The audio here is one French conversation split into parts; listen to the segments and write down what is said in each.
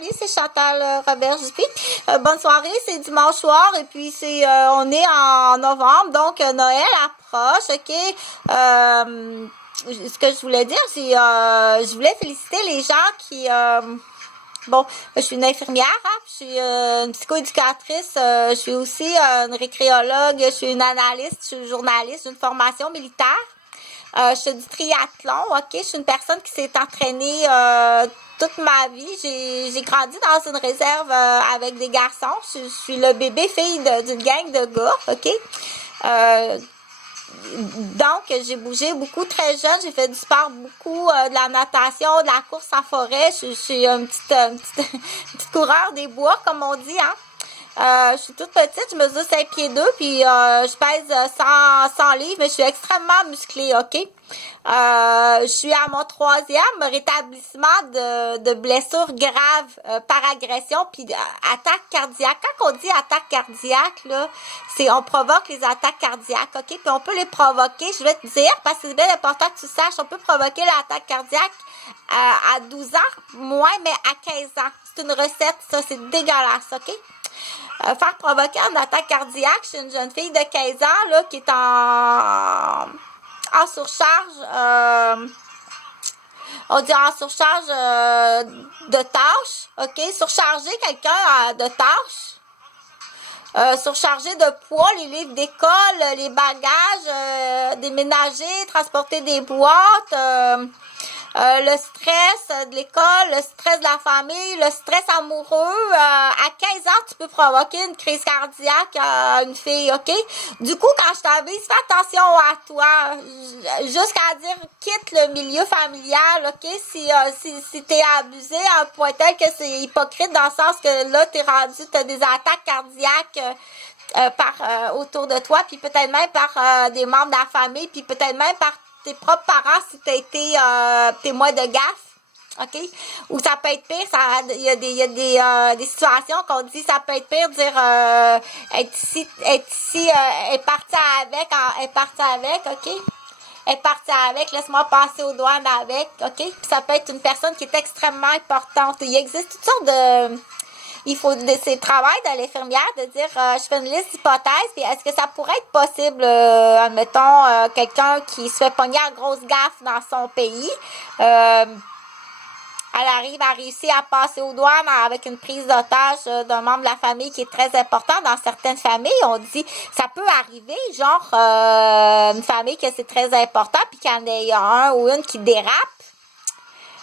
Salut, c'est Chantal Robert-JP. Bonne soirée, c'est dimanche soir et puis on est en novembre, donc Noël approche, ok? Ce que je voulais dire, c'est je voulais féliciter les gens qui bon, je suis une infirmière, hein, je suis une psychoéducatrice, je suis aussi une récréologue, je suis une analyste, je suis journaliste, j'ai une formation militaire. Je fais du triathlon, ok? Je suis une personne qui s'est entraînée toute ma vie. J'ai grandi dans une réserve avec des garçons. Je suis le bébé fille d'une gang de gars, ok? Donc, j'ai bougé beaucoup très jeune. J'ai fait du sport beaucoup, de la natation, de la course en forêt. Je suis une petite coureur des bois, comme on dit, hein? Je suis toute petite, je mesure 5 pieds 2, puis je pèse 100 livres, mais je suis extrêmement musclée, ok? Je suis à mon 3e rétablissement de blessures graves par agression, puis attaque cardiaque. Quand on dit attaque cardiaque, là, c'est on provoque les attaques cardiaques, ok? Puis on peut les provoquer, je vais te dire, parce que c'est bien important que tu saches, on peut provoquer l'attaque cardiaque à 12 ans, moins, mais à 15 ans. C'est une recette, ça, c'est dégueulasse, ok? Faire provoquer une attaque cardiaque chez une jeune fille de 15 ans là, qui est en surcharge, on dit en surcharge de tâches, ok? Surcharger quelqu'un de tâches, surcharger de poids, les livres d'école, les bagages, déménager, transporter des boîtes, le stress de l'école, le stress de la famille, le stress amoureux. À 15 ans, tu peux provoquer une crise cardiaque à une fille, ok? Du coup, quand je t'avise, fais attention à toi. Jusqu'à dire, quitte le milieu familial, ok? Si t'es abusé à un point tel que c'est hypocrite dans le sens que là, t'es rendu, t'as des attaques cardiaques autour de toi, puis peut-être même par des membres de la famille, puis peut-être même par tes propres parents si tu as été témoin de gaffe, ok? Ou ça peut être pire, il y a des situations qu'on dit ça peut être pire, dire être ici, est partie avec, ok? Est partie avec, laisse-moi passer aux douanes avec, ok? Puis ça peut être une personne qui est extrêmement importante. Il existe toutes sortes c'est le travail de l'infirmière de dire je fais une liste d'hypothèses, puis est-ce que ça pourrait être possible, admettons, quelqu'un qui se fait pogner en grosse gaffe dans son pays, elle arrive à réussir à passer aux douanes avec une prise d'otage d'un membre de la famille qui est très important. Dans certaines familles, on dit ça peut arriver, genre une famille que c'est très important, puis qu'il y en ait un ou une qui dérape.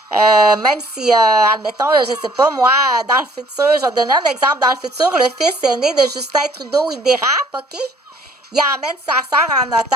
Même si, admettons, je sais pas, moi, dans le futur, je vais donner un exemple, dans le futur, le fils aîné de Justin Trudeau, il dérape, ok? Il emmène sa sœur en otage.